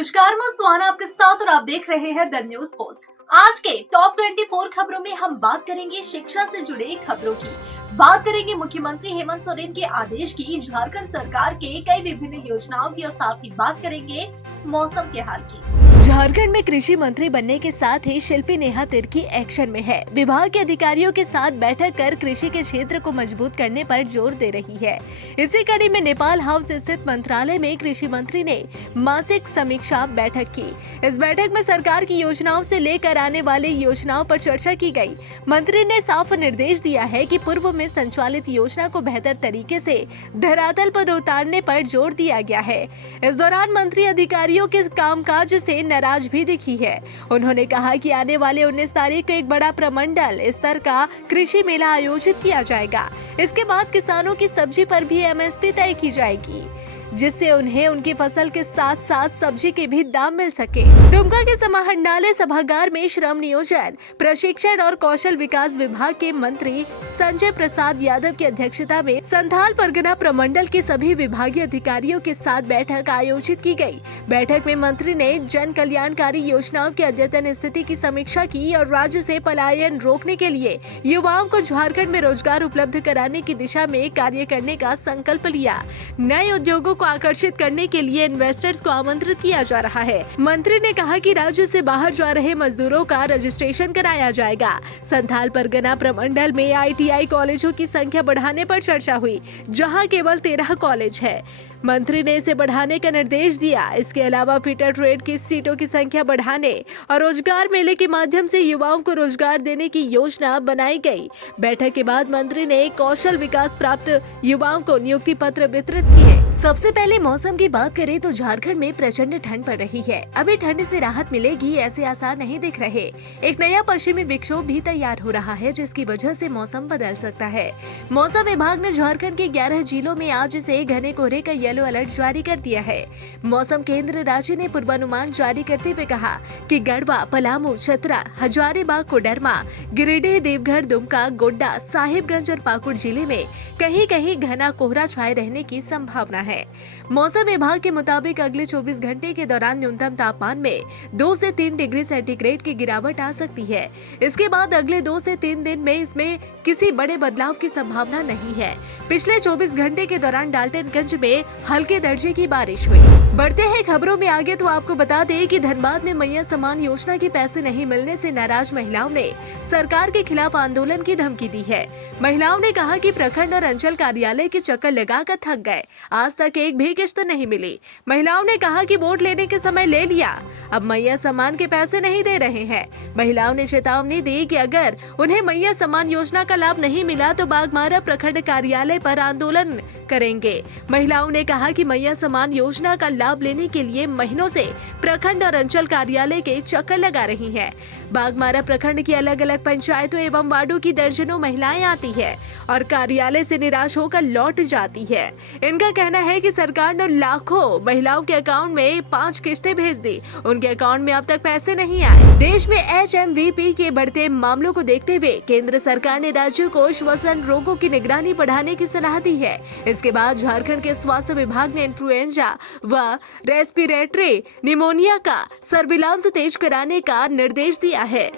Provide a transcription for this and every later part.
नमस्कार, मैं सुहाना आपके साथ और आप देख रहे हैं द न्यूज पोस्ट। आज के टॉप 24 खबरों में हम बात करेंगे शिक्षा से जुड़े खबरों की। बात करेंगे मुख्यमंत्री हेमंत सोरेन के आदेश की, झारखंड सरकार के कई विभिन्न योजनाओं की और साथ ही बात करेंगे मौसम के हाल की। झारखंड में कृषि मंत्री बनने के साथ ही शिल्पी नेहा तिर्की एक्शन में है। विभाग के अधिकारियों के साथ बैठक कर कृषि के क्षेत्र को मजबूत करने पर जोर दे रही है। इसी कड़ी में नेपाल हाउस स्थित मंत्रालय में कृषि मंत्री ने मासिक समीक्षा बैठक की। इस बैठक में सरकार की योजनाओं से लेकर आने वाली योजनाओं पर चर्चा की गई। मंत्री ने साफ निर्देश दिया है कि पूर्व में संचालित योजना को बेहतर तरीके से धरातल पर उतारने पर जोर दिया गया है। इस दौरान मंत्री अधिकारियों के कामकाज से नाराज भी दिखी है। उन्होंने कहा कि आने वाले 19 तारीख को एक बड़ा प्रमंडल स्तर का कृषि मेला आयोजित किया जाएगा। इसके बाद किसानों की सब्जी पर भी एमएसपी तय की जाएगी, जिससे उन्हें उनकी फसल के साथ साथ सब्जी के भी दाम मिल सके। दुमका के समाहरणालय सभागार में श्रम नियोजन, प्रशिक्षण और कौशल विकास विभाग के मंत्री संजय प्रसाद यादव की अध्यक्षता में संथाल परगना प्रमंडल के सभी विभागीय अधिकारियों के साथ बैठक आयोजित की गई। बैठक में मंत्री ने जन कल्याणकारी योजनाओं की अद्यतन स्थिति की समीक्षा की और राज्य से पलायन रोकने के लिए युवाओं को झारखंड में रोजगार उपलब्ध कराने की दिशा में कार्य करने का संकल्प लिया। नए उद्योगों को आकर्षित करने के लिए इन्वेस्टर्स को आमंत्रित किया जा रहा है। मंत्री ने कहा कि राज्य से बाहर जा रहे मजदूरों का रजिस्ट्रेशन कराया जाएगा। संथाल परगना प्रमंडल में आईटीआई कॉलेजों की संख्या बढ़ाने पर चर्चा हुई, जहां केवल 13 कॉलेज है। मंत्री ने इसे बढ़ाने का निर्देश दिया। इसके अलावा फिटर ट्रेड की सीटों की संख्या बढ़ाने और रोजगार मेले के माध्यम से युवाओं को रोजगार देने की योजना बनाई गई। बैठक के बाद मंत्री ने कौशल विकास प्राप्त युवाओं को नियुक्ति पत्र वितरित किए। सबसे पहले मौसम की बात करें तो झारखंड में प्रचंड ठंड पड़ रही है। अभी ठंड से राहत मिलेगी ऐसे आसार नहीं दिख रहे। एक नया पश्चिमी विक्षोभ भी तैयार हो रहा है, जिसकी वजह से मौसम बदल सकता है। मौसम विभाग ने झारखंड के 11 जिलों में आज से घने कोहरे का येलो अलर्ट जारी कर दिया है। मौसम केंद्र रांची ने पूर्वानुमान जारी करते हुए कहा कि गढ़वा, पलामू, चतरा, हजारीबाग, कोडरमा, गिरिडीह, देवघर, दुमका, गोड्डा, साहिबगंज और पाकुड़ जिले में कहीं कहीं घना कोहरा छाए रहने की संभावना है। मौसम विभाग के मुताबिक अगले 24 घंटे के दौरान न्यूनतम तापमान में 2 से 3 डिग्री सेंटीग्रेड की गिरावट आ सकती है। इसके बाद अगले 2 से 3 दिन में इसमें किसी बड़े बदलाव की संभावना नहीं है। पिछले 24 घंटे के दौरान डाल्टनगंज में हल्के दर्जे की बारिश हुई। बढ़ते हैं खबरों में आगे तो आपको बता दें कि धनबाद में मैया सम्मान योजना के पैसे नहीं मिलने से नाराज महिलाओं ने सरकार के खिलाफ आंदोलन की धमकी दी है। महिलाओं ने कहा कि प्रखंड और अंचल कार्यालय के चक्कर लगाकर थक गए, आज तक एक भी किश्त नहीं मिली। महिलाओं ने कहा कि वोट लेने के समय ले लिया, अब मैया सम्मान के पैसे नहीं दे रहे हैं। महिलाओं ने चेतावनी दी कि अगर उन्हें मैया सम्मान योजना का लाभ नहीं मिला तो बाघमारा प्रखंड कार्यालय पर आंदोलन करेंगे। महिलाओं ने कहा कि मैया सम्मान योजना का लाभ लेने के लिए महीनों से प्रखंड और अंचल कार्यालय के चक्कर लगा रही हैं। बाघमारा प्रखंड की अलग अलग पंचायतों एवं वार्डों की दर्जनों महिलाएं आती है और कार्यालय से निराश होकर लौट जाती है। इनका कहना है कि सरकार ने लाखों महिलाओं के अकाउंट में 5 किस्तें भेज दी, उनके अकाउंट में अब तक पैसे नहीं आए। देश में HMVP के बढ़ते मामलों को देखते हुए केंद्र सरकार ने राज्यों को श्वसन रोगों की निगरानी बढ़ाने की सलाह दी है। इसके बाद झारखंड के स्वास्थ्य विभाग ने इन्फ्लुएंजा व रेस्पिरेटरी निमोनिया का सर्विलांस तेज कराने का निर्देश दिया है।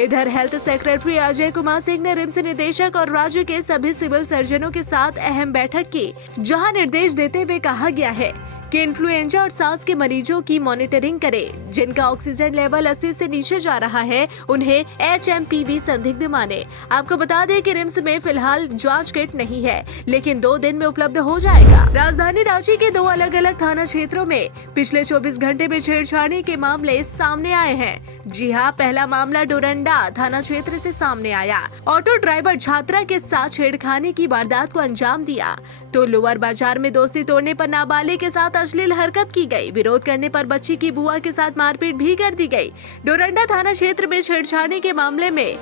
इधर हेल्थ सेक्रेटरी अजय कुमार सिंह ने रिम्स निदेशक और राज्य के सभी सिविल सर्जनों के साथ अहम बैठक की, जहां निर्देश देते हुए कहा गया है कि इन्फ्लुएंजा और सांस के मरीजों की मॉनिटरिंग करें। जिनका ऑक्सीजन लेवल 80 से नीचे जा रहा है उन्हें HMPV संदिग्ध माने। आपको बता दें कि रिम्स में फिलहाल जांच किट नहीं है, लेकिन 2 दिन में उपलब्ध हो जाएगा। राजधानी रांची के 2 अलग अलग थाना क्षेत्रों में पिछले 24 घंटे में छेड़छाड़ी के मामले सामने आए हैं। जी हाँ, पहला मामला डोरंडा थाना क्षेत्र से सामने आया। ऑटो ड्राइवर छात्रा के साथ छेड़खानी की वारदात को अंजाम दिया तो लोअर बाजार में दोस्ती तोड़ने पर नाबालिग के साथ अश्लील हरकत की गई। विरोध करने पर बच्ची की बुआ के साथ मारपीट भी कर दी गई। डोरंडा थाना क्षेत्र में छेड़छाड़ी के मामले में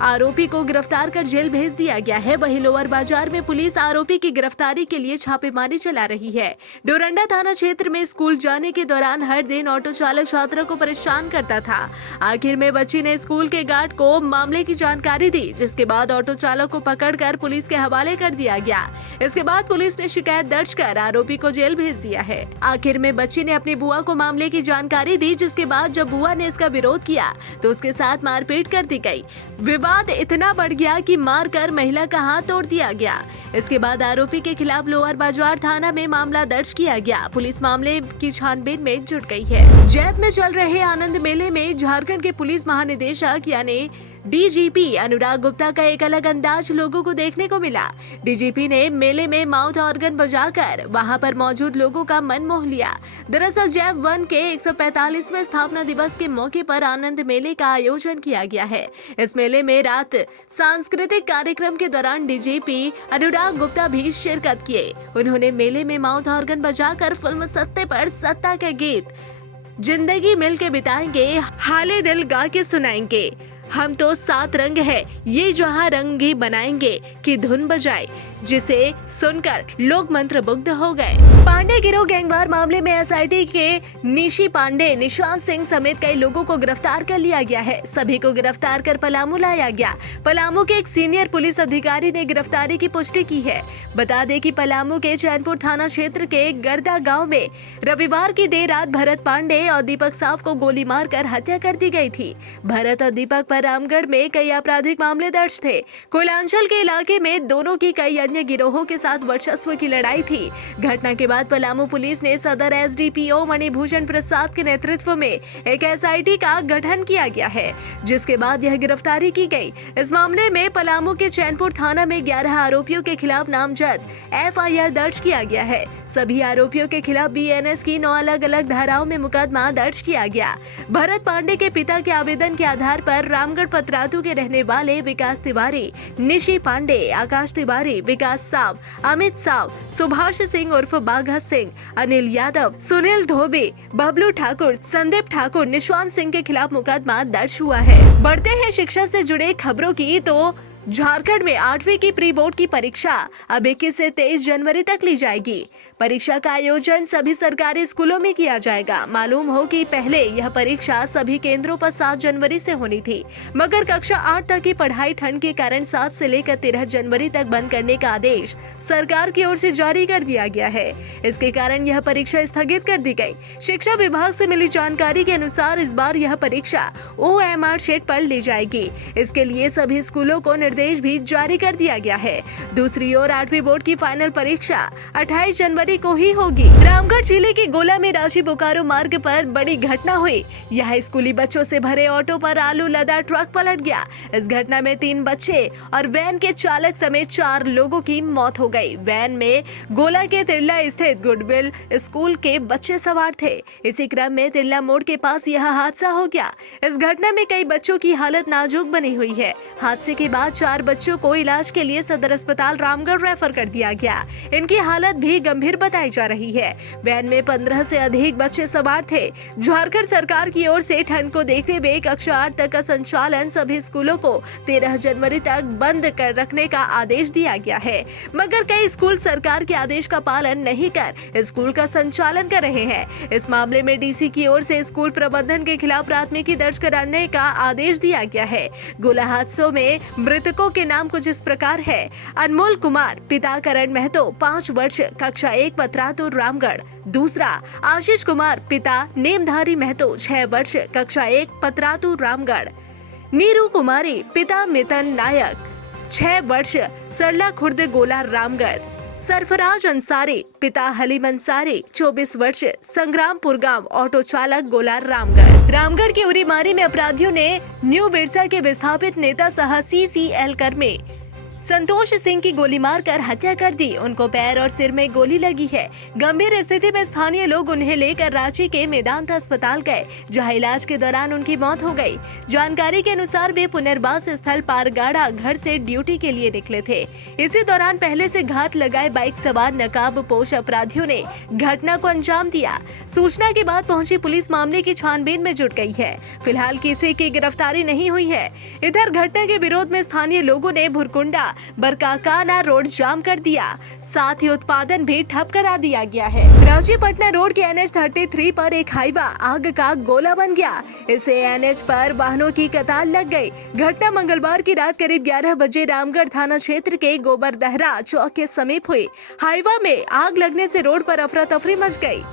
आरोपी को गिरफ्तार कर जेल भेज दिया गया है। वहीं लोअर बाजार में पुलिस आरोपी की गिरफ्तारी के लिए छापेमारी चला रही है। डोरंडा थाना क्षेत्र में स्कूल जाने के दौरान हर दिन ऑटो चालक छात्रों को परेशान करता था। आखिर में बच्ची ने स्कूल के गार्ड को मामले की जानकारी दी, जिसके बाद ऑटो चालक को पकड़कर पुलिस के हवाले कर दिया गया। इसके बाद पुलिस ने शिकायत दर्ज कर आरोपी को जेल भेज दिया है। आखिर में बच्ची ने अपनी बुआ को मामले की जानकारी दी, जिसके बाद जब बुआ ने इसका विरोध किया तो उसके साथ मारपीट कर दी गई। विवाद इतना बढ़ गया कि मारकर महिला का हाथ तोड़ दिया गया। इसके बाद आरोपी के खिलाफ लोअर बाजार थाना में मामला दर्ज किया गया। पुलिस मामले की छानबीन में जुट गई है। जैप में चल रहे आनंद मेले में झारखंड के पुलिस महानिदेशक यानी डीजीपी अनुराग गुप्ता का एक अलग अंदाज लोगों को देखने को मिला। डीजीपी ने मेले में माउथ ऑर्गन बजाकर वहां पर मौजूद लोगों का मन मोह लिया। दरअसल जैप 1 के 145वें स्थापना दिवस के मौके पर आनंद मेले का आयोजन किया गया है। इस मेले में रात सांस्कृतिक कार्यक्रम के दौरान डीजीपी अनुराग गुप्ता भी शिरकत किए। उन्होंने मेले में माउथ ऑर्गन बजाकर फिल्म सत्ते पर सत्ता के गीत जिंदगी मिलके बिताएंगे, हाले दिल गा के सुनाएंगे, हम तो 7 रंग है ये जहाँ रंग ही बनाएंगे की धुन बजाए, जिसे सुनकर लोग मंत्रमुग्ध हो गए। पांडे गिरोह गैंगवार मामले में एसआईटी के निशी पांडे, निशांत सिंह समेत कई लोगों को गिरफ्तार कर लिया गया है। सभी को गिरफ्तार कर पलामू लाया गया। पलामू के एक सीनियर पुलिस अधिकारी ने गिरफ्तारी की पुष्टि की है। बता दें कि पलामू के चैनपुर थाना क्षेत्र के गर्दा गाँव में रविवार की देर रात भरत पांडे और दीपक साफ को गोली मारकर हत्या कर दी गई थी। भरत और दीपक रामगढ़ में कई आपराधिक मामले दर्ज थे। कोयलांचल के इलाके में दोनों की कई अन्य गिरोहों के साथ वर्चस्व की लड़ाई थी। घटना के बाद पलामू पुलिस ने सदर एसडीपीओ मणिभूषण प्रसाद के नेतृत्व में एक एसआईटी का गठन किया गया है, जिसके बाद यह गिरफ्तारी की गई। इस मामले में पलामू के चैनपुर थाना में 11 आरोपियों के खिलाफ नामजद एफआईआर दर्ज किया गया है। सभी आरोपियों के खिलाफ बीएनएस की 9 अलग-अलग धाराओं में मुकदमा दर्ज किया गया। भरत पांडे के पिता के आवेदन के आधार पर रामगढ़ पतरातू के रहने वाले विकास तिवारी, निशी पांडे, आकाश तिवारी, विकास साव, अमित साव, सुभाष सिंह उर्फ बाघा सिंह, अनिल यादव, सुनील धोबे, बबलू ठाकुर, संदीप ठाकुर, निशांत सिंह के खिलाफ मुकदमा दर्ज हुआ है। बढ़ते हैं शिक्षा से जुड़े खबरों की तो झारखंड में 8वीं की प्री बोर्ड की परीक्षा अब 21 से 23 जनवरी तक ली जाएगी। परीक्षा का आयोजन सभी सरकारी स्कूलों में किया जाएगा। मालूम हो कि पहले यह परीक्षा सभी केंद्रों पर 7 जनवरी से होनी थी, मगर कक्षा 8 तक की पढ़ाई ठंड के कारण 7 से लेकर 13 जनवरी तक बंद करने का आदेश सरकार की ओर से जारी कर दिया गया है। इसके कारण यह परीक्षा स्थगित कर दी गई। शिक्षा विभाग से मिली जानकारी के अनुसार इस बार यह परीक्षा OMR शीट पर ली जाएगी। इसके लिए सभी स्कूलों को निर्देश भी जारी कर दिया गया है। दूसरी ओर 8वीं बोर्ड की फाइनल परीक्षा 28 जनवरी को ही होगी। रामगढ़ जिले के गोला में रांची बोकारो मार्ग पर बड़ी घटना हुई। यहाँ स्कूली बच्चों से भरे ऑटो पर आलू लदा ट्रक पलट गया। इस घटना में 3 बच्चे और वैन के चालक समेत 4 लोगों की मौत हो गई। वैन में गोला के तिरला स्थित गुडविल स्कूल के बच्चे सवार थे। इसी क्रम में तिरला मोड़ के पास यह हादसा हो गया। इस घटना में कई बच्चों की हालत नाजुक बनी हुई है। हादसे के बाद 4 बच्चों को इलाज के लिए सदर अस्पताल रामगढ़ रेफर कर दिया गया। इनकी हालत भी गंभीर बताई जा रही है। वैन में 15 से अधिक बच्चे सवार थे। झारखंड सरकार की ओर से ठंड को देखते हुए कक्षा 8 तक का संचालन सभी स्कूलों को 13 जनवरी तक बंद कर रखने का आदेश दिया गया है, मगर कई स्कूल सरकार के आदेश का पालन नहीं कर स्कूल का संचालन कर रहे हैं। इस मामले में डीसी की ओर से स्कूल प्रबंधन के खिलाफ प्राथमिकी दर्ज कराने का आदेश दिया गया है। गोला हादसों में मृतकों के नाम कुछ इस प्रकार है। अनमोल कुमार, पिता करण महतो, 5 वर्ष, कक्षा 1, पतरातू रामगढ़। दूसरा आशीष कुमार, पिता नेमधारी महतो, 6 वर्ष, कक्षा 1, पतरातू रामगढ़। नीरू कुमारी, पिता मितन नायक, 6 वर्ष, सरला खुर्द गोला रामगढ़। सरफराज अंसारी, पिता हलीम अंसारी, 24 वर्ष, संग्रामपुर गांव, ऑटो चालक, गोला रामगढ़। रामगढ़ के उरीमारी में अपराधियों ने न्यू बिरसा के विस्थापित नेता सह CCL कर्मी संतोष सिंह की गोली मारकर हत्या कर दी। उनको पैर और सिर में गोली लगी है। गंभीर स्थिति में स्थानीय लोग उन्हें लेकर रांची के मेदांता अस्पताल गए, जहां इलाज के दौरान उनकी मौत हो गई। जानकारी के अनुसार वे पुनर्वास स्थल पारगाड़ा घर से ड्यूटी के लिए निकले थे। इसी दौरान पहले से घात लगाए बाइक सवार नकाबपोश अपराधियों ने घटना को अंजाम दिया। सूचना के बाद पहुंची पुलिस मामले की छानबीन में जुट गई है। फिलहाल किसी की गिरफ्तारी नहीं हुई है। इधर घटना के विरोध में स्थानीय लोगों ने भुरकुंडा बरकाकाना रोड जाम कर दिया, साथ ही उत्पादन भी ठप करा दिया गया है। रांची पटना रोड के NH-33 पर एक हाईवा आग का गोला बन गया। इससे NH पर वाहनों की कतार लग गई। घटना मंगलवार की रात करीब 11 बजे रामगढ़ थाना क्षेत्र के गोबरदहरा चौक के समीप हुई। हाईवा में आग लगने से रोड पर अफरा तफरी मच गई।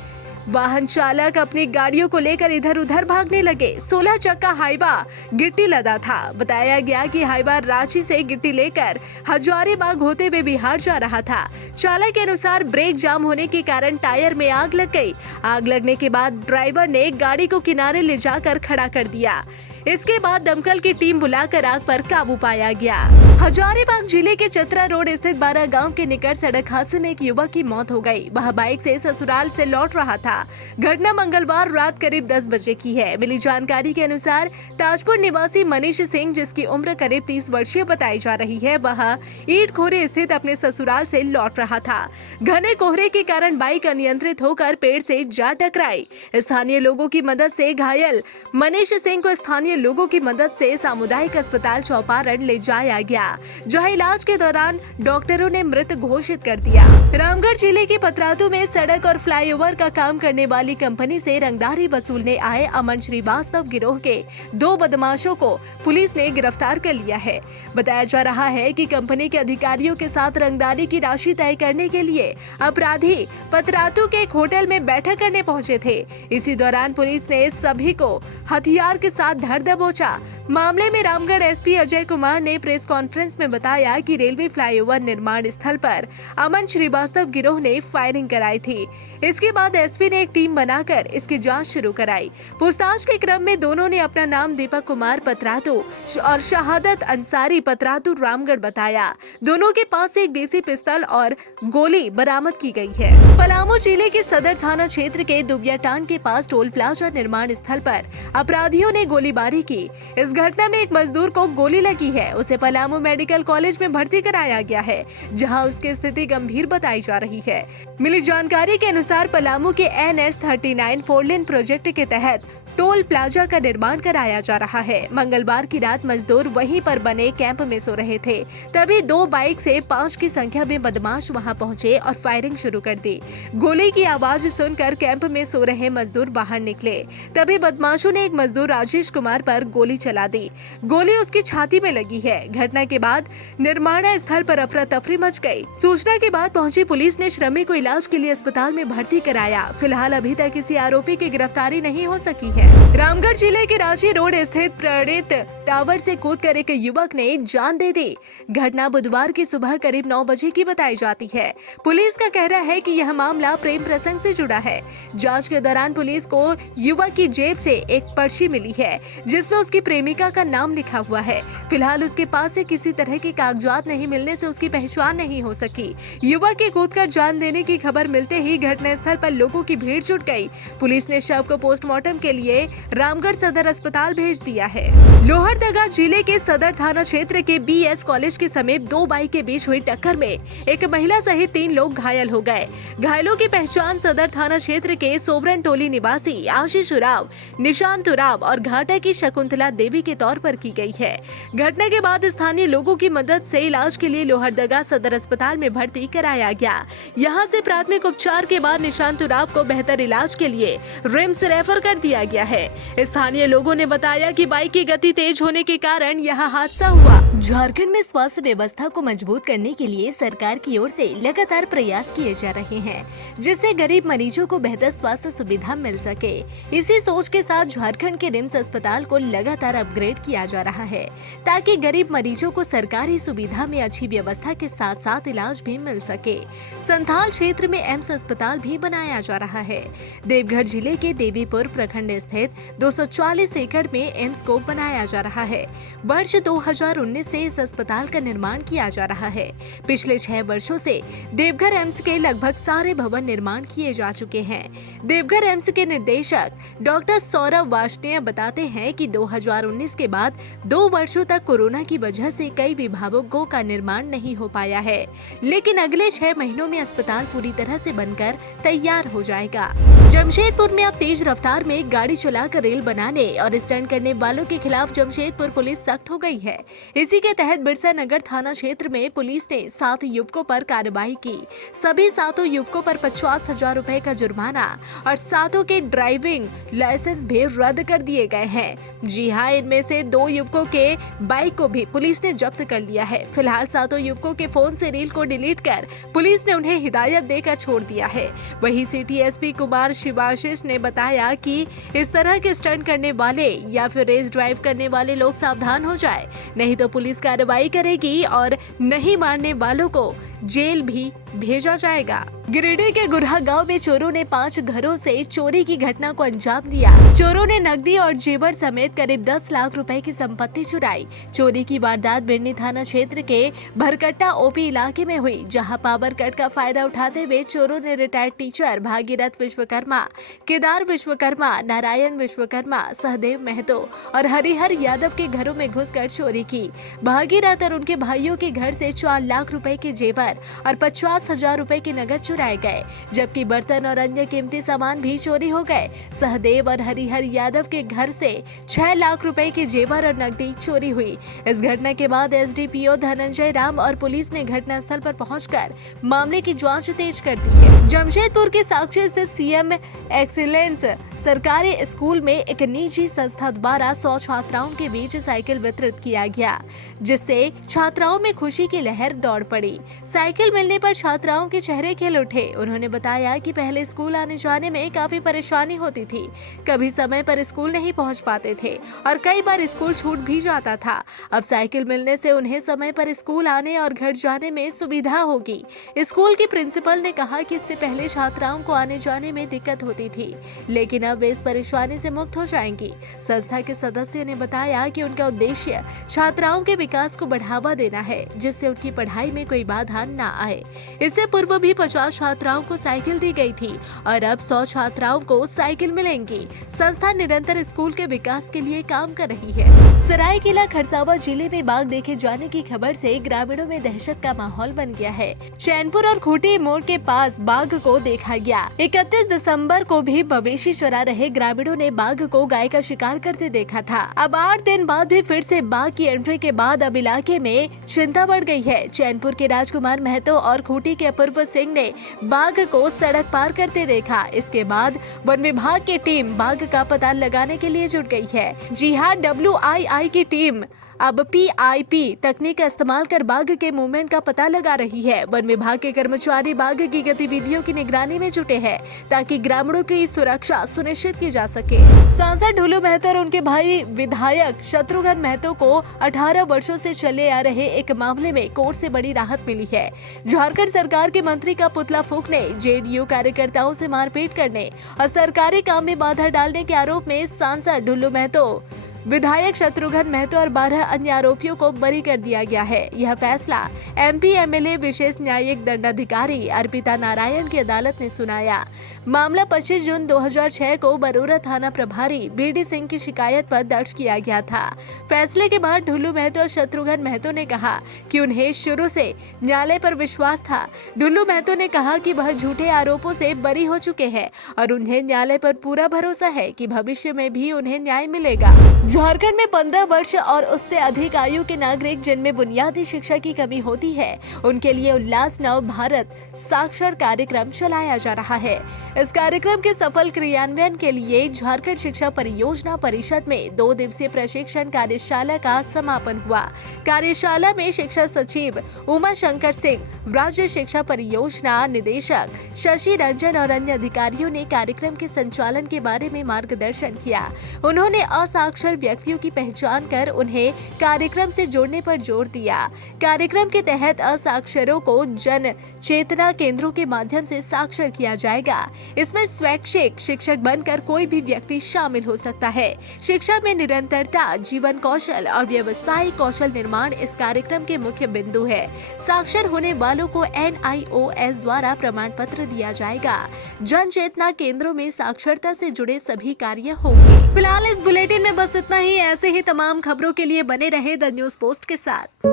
वाहन चालक अपनी गाड़ियों को लेकर इधर उधर भागने लगे। 16 चक्का हाईवा गिट्टी लदा था। बताया गया कि हाईवा रांची से गिट्टी लेकर हजारीबाग होते हुए बिहार जा रहा था। चालक के अनुसार ब्रेक जाम होने के कारण टायर में आग लग गई। आग लगने के बाद ड्राइवर ने गाड़ी को किनारे ले जाकर खड़ा कर दिया। इसके बाद दमकल की टीम बुलाकर आग पर काबू पाया गया। हजारीबाग जिले के चतरा रोड स्थित 12 गांव के निकट सड़क हादसे में एक युवक की मौत हो गई। वह बाइक से ससुराल से लौट रहा था। घटना मंगलवार रात करीब 10 बजे की है। मिली जानकारी के अनुसार ताजपुर निवासी मनीष सिंह, जिसकी उम्र करीब 30 वर्षीय बताई जा रही है, वह ईट खोरे स्थित अपने ससुराल से लौट रहा था। घने कोहरे के कारण बाइक अनियंत्रित होकर पेड़ से जा टकराई। स्थानीय लोगों की मदद से घायल मनीष सिंह को स्थानीय लोगों की मदद से सामुदायिक अस्पताल चौपारण ले जाया गया, जहां इलाज के दौरान डॉक्टरों ने मृत घोषित कर दिया। रामगढ़ जिले के पतरातू में सड़क और फ्लाईओवर का काम करने वाली कंपनी से रंगदारी वसूलने आए अमन श्रीवास्तव गिरोह के 2 बदमाशों को पुलिस ने गिरफ्तार कर लिया है। बताया जा रहा है कि कंपनी के अधिकारियों के साथ रंगदारी की राशि तय करने के लिए अपराधी पतरातू के एक होटल में बैठक करने पहुंचे थे। इसी दौरान पुलिस ने सभी को हथियार के साथ धर दबोचा। मामले में रामगढ़ एसपी अजय कुमार ने प्रेस कॉन्फ्रेंस में बताया कि रेलवे फ्लाईओवर निर्माण स्थल पर अमन श्रीवास्तव गिरोह ने फायरिंग कराई थी। इसके बाद एसपी ने एक टीम बनाकर इसकी जांच शुरू कराई। पूछताछ के क्रम में दोनों ने अपना नाम दीपक कुमार पतरातू और शहादत अंसारी पतरातू रामगढ़ बताया। दोनों के पास से एक देसी पिस्तौल और गोली बरामद की गई है। पलामू जिले के सदर थाना क्षेत्र के दुबियाटांड के पास टोल प्लाजा निर्माण स्थल पर अपराधियों ने गोलीबारी की। इस घटना में एक मजदूर को गोली लगी है। उसे पलामू मेडिकल कॉलेज में भर्ती कराया गया है, जहां उसकी स्थिति गंभीर बताई जा रही है। मिली जानकारी के अनुसार पलामू के NH-39 4 प्रोजेक्ट के तहत टोल प्लाजा का निर्माण कराया जा रहा है। मंगलवार की रात मजदूर वहीं पर बने कैंप में सो रहे थे। तभी 2 बाइक से 5 की संख्या में बदमाश वहां पहुंचे और फायरिंग शुरू कर दी। गोली की आवाज सुनकर कैंप में सो रहे मजदूर बाहर निकले। तभी बदमाशों ने एक मजदूर राजेश कुमार पर गोली चला दी। गोली उसकी छाती में लगी है। घटना के बाद निर्माण स्थल पर अफरा तफरी मच गई। सूचना के बाद पहुंची पुलिस ने श्रमिक को इलाज के लिए अस्पताल में भर्ती कराया। फिलहाल अभी तक किसी आरोपी की गिरफ्तारी नहीं हो सकी है। रामगढ़ जिले के रांची रोड स्थित प्रणीत टावर से कूदकर एक युवक ने जान दे दी। घटना बुधवार की सुबह करीब 9 बजे की बताई जाती है। पुलिस का कहना है कि यह मामला प्रेम प्रसंग से जुड़ा है। जांच के दौरान पुलिस को युवक की जेब से एक पर्ची मिली है, जिसमें उसकी प्रेमिका का नाम लिखा हुआ है। फिलहाल उसके पास से किसी तरह के कागजात नहीं मिलने से उसकी पहचान नहीं हो सकी। युवक के कूदकर जान देने की खबर मिलते ही घटनास्थल पर लोगों की भीड़ जुट गई। पुलिस ने शव को पोस्टमार्टम के लिए रामगढ़ सदर अस्पताल भेज दिया है। लोहरदगा जिले के सदर थाना क्षेत्र के BS कॉलेज के समीप 2 बाइक के बीच हुई टक्कर में एक महिला सहित 3 लोग घायल हो गए। घायलों की पहचान सदर थाना क्षेत्र के सोबरन टोली निवासी आशीष उराव, निशांत उराव और घाटा की शकुंतला देवी के तौर पर की गई है। घटना के बाद स्थानीय लोगों की मदद से इलाज के लिए लोहरदगा सदर अस्पताल में भर्ती कराया गया। यहाँ से प्राथमिक उपचार के बाद निशांत उराव को बेहतर इलाज के लिए रिम्स रेफर कर दिया गया है। स्थानीय लोगों ने बताया कि बाइक की गति तेज होने के कारण यह हादसा हुआ। झारखंड में स्वास्थ्य व्यवस्था को मजबूत करने के लिए सरकार की ओर से लगातार प्रयास किए जा रहे हैं, जिससे गरीब मरीजों को बेहतर स्वास्थ्य सुविधा मिल सके। इसी सोच के साथ झारखंड के रिम्स अस्पताल को लगातार अपग्रेड किया जा रहा है, ताकि गरीब मरीजों को सरकारी सुविधा में अच्छी व्यवस्था के साथ साथ इलाज भी मिल सके। संथाल क्षेत्र में एम्स अस्पताल भी बनाया जा रहा रहा है। देवघर जिले के देवीपुर प्रखंड स्थित 240 एकड़ में एम्स को बनाया जा रहा है। वर्ष 2019 से इस अस्पताल का निर्माण किया जा रहा है। पिछले 6 वर्षों से देवघर एम्स के लगभग सारे भवन निर्माण किए जा चुके हैं। देवघर एम्स के निर्देशक डॉक्टर सौरभ वार्ष्णेय बताते हैं कि 2019 के बाद 2 वर्षों तक कोरोना की वजह से कई विभागों का निर्माण नहीं हो पाया है, लेकिन अगले 6 महीनों में अस्पताल पूरी तरह से बनकर तैयार हो जाएगा। जमशेदपुर में अब तेज रफ्तार में गाड़ी चलाकर रेल बनाने और स्टंट करने वालों के खिलाफ जमशेदपुर पुलिस सख्त हो गई है। इसी के तहत बिरसा नगर थाना क्षेत्र में पुलिस ने 7 युवकों पर कार्रवाई की। सभी 7 युवकों पर 50,000 रुपए का जुर्माना और 7 के ड्राइविंग लाइसेंस भी रद्द कर दिए गए हैं। जी हाँ, इनमें से 2 युवकों के बाइक को भी पुलिस ने जब्त कर लिया है। फिलहाल 7 युवकों के फोन से रील को डिलीट कर पुलिस ने उन्हें हिदायत देकर छोड़ दिया है। वहीं सिटी एसपी कुमार शिवाशीष ने बताया कि इस तरह के स्टंट करने वाले या फिर रेस ड्राइव करने वाले लोग सावधान हो जाए, नहीं तो पुलिस कार्रवाई करेगी और नहीं मानने वालों को जेल भी भेजा जाएगा। गिरिडीह के गुरहा गांव में चोरों ने 5 घरों से चोरी की घटना को अंजाम दिया। चोरों ने नकदी और जेवर समेत करीब 10 लाख रुपए की संपत्ति चुराई। चोरी की वारदात बिरनी थाना क्षेत्र के भरकट्टा ओपी इलाके में हुई, जहां पावर कट का फायदा उठाते हुए चोरों ने रिटायर्ड टीचर भागीरथ विश्वकर्मा, केदार विश्वकर्मा, नारायण विश्वकर्मा, सहदेव महतो और हरिहर यादव के घरों में घुसकर चोरी की। भागीरथ और उनके भाइयों के घर से 4 लाख रुपए के जेवर और 50,000 रुपए की नकद चुराए गए, जबकि बर्तन और अन्य कीमती सामान भी चोरी हो गए। सहदेव और हरिहर यादव के घर से 6 लाख रुपए के जेवर और नकदी चोरी हुई। इस घटना के बाद एसडीपीओ धनंजय राम और पुलिस ने घटनास्थल पर पहुंचकर मामले की जांच तेज कर दी है। जमशेदपुर के साक्षी स्थित सीएम एक्सीलेंस सरकारी स्कूल में एक निजी संस्था द्वारा 100 छात्राओं के बीच साइकिल वितरित किया गया, जिससे छात्राओं में खुशी की लहर दौड़ पड़ी। साइकिल मिलने पर छात्राओं के चेहरे खिल उठे। उन्होंने बताया कि पहले स्कूल आने जाने में काफी परेशानी होती थी, कभी समय पर स्कूल नहीं पहुंच पाते थे और कई बार स्कूल छूट भी जाता था। अब साइकिल मिलने से उन्हें समय पर स्कूल आने और घर जाने में सुविधा होगी। स्कूल की प्रिंसिपल ने कहा कि इससे पहले छात्राओं को आने जाने में दिक्कत होती थी, लेकिन अब वे इस परेशानी से मुक्त हो जाएंगी। संस्था के सदस्य ने बताया कि उनका उद्देश्य छात्राओं के विकास को बढ़ावा देना है, जिससे उनकी पढ़ाई में कोई बाधा न आए। इससे पूर्व भी 50 छात्राओं को साइकिल दी गई थी और अब 100 छात्राओं को साइकिल मिलेंगी। संस्था निरंतर स्कूल के विकास के लिए काम कर रही है। सरायकेला खरसावां जिले में बाघ देखे जाने की खबर से ग्रामीणों में दहशत का माहौल बन गया है। चैनपुर और खूंटी मोड़ के पास बाघ को देखा गया। 31 दिसंबर को भी मवेशी चरा रहे ग्रामीणों ने बाघ को गाय का शिकार करते देखा था। अब 8 दिन बाद भी फिर से बाघ की एंट्री के बाद अब इलाके में चिंता बढ़ गई है। चैनपुर के राजकुमार महतो और खूंटी के अपूर्व सिंह ने बाघ को सड़क पार करते देखा। इसके बाद वन विभाग की टीम बाघ का पता लगाने के लिए जुट गई है। जी हां, WII की टीम अब PIP तकनीक का इस्तेमाल कर बाघ के मूवमेंट का पता लगा रही है। वन विभाग के कर्मचारी बाघ की गतिविधियों की निगरानी में जुटे हैं, ताकि ग्रामीणों की सुरक्षा सुनिश्चित की जा सके। सांसद ढुलू महतो और उनके भाई विधायक शत्रुघ्न महतो को 18 वर्षों से चले आ रहे एक मामले में कोर्ट से बड़ी राहत मिली है। झारखंड सरकार के मंत्री का पुतला फूंकने, JDU कार्यकर्ताओं से मारपीट करने और सरकारी काम में बाधा डालने के आरोप में सांसद ढुलू महतो, विधायक शत्रुघ्न महतो और 12 अन्य आरोपियों को बरी कर दिया गया है। यह फैसला MP MLA विशेष न्यायिक दंडाधिकारी अर्पिता नारायण की अदालत ने सुनाया। मामला 25 जून 2006 को बरोरा थाना प्रभारी BD सिंह की शिकायत पर दर्ज किया गया था। फैसले के बाद ढुलू महतो और शत्रुघ्न महतो ने कहा कि उन्हें शुरू से न्यायालय पर विश्वास था। ढुलू महतो ने कहा कि वह झूठे आरोपों से बरी हो चुके हैं और उन्हें न्यायालय पर पूरा भरोसा है कि भविष्य में भी उन्हें न्याय मिलेगा। झारखंड में 15 वर्ष और उससे अधिक आयु के नागरिक जिनमें बुनियादी शिक्षा की कमी होती है, उनके लिए उल्लास नव भारत साक्षर कार्यक्रम चलाया जा रहा है। इस कार्यक्रम के सफल क्रियान्वयन के लिए झारखंड शिक्षा परियोजना परिषद में 2 दिवसीय प्रशिक्षण कार्यशाला का समापन हुआ। कार्यशाला में शिक्षा सचिव उमा शंकर सिंह, राज्य शिक्षा परियोजना निदेशक शशि रंजन और अन्य अधिकारियों ने कार्यक्रम के संचालन के बारे में मार्गदर्शन किया। उन्होंने असाक्षर व्यक्तियों की पहचान कर उन्हें कार्यक्रम से जोड़ने पर जोर दिया। कार्यक्रम के तहत असाक्षरों को जन चेतना केंद्रों के माध्यम से साक्षर किया जाएगा। इसमें स्वैच्छिक शिक्षक बनकर कोई भी व्यक्ति शामिल हो सकता है। शिक्षा में निरंतरता, जीवन कौशल और व्यवसायिक कौशल निर्माण इस कार्यक्रम के मुख्य बिंदु है। साक्षर होने वालों को NIOS द्वारा प्रमाण पत्र दिया जाएगा। जन चेतना केंद्रों में साक्षरता से जुड़े सभी कार्य होंगे। फिलहाल इस बुलेटिन में बस इतना ही। ऐसे ही तमाम खबरों के लिए बने रहे द न्यूज पोस्ट के साथ।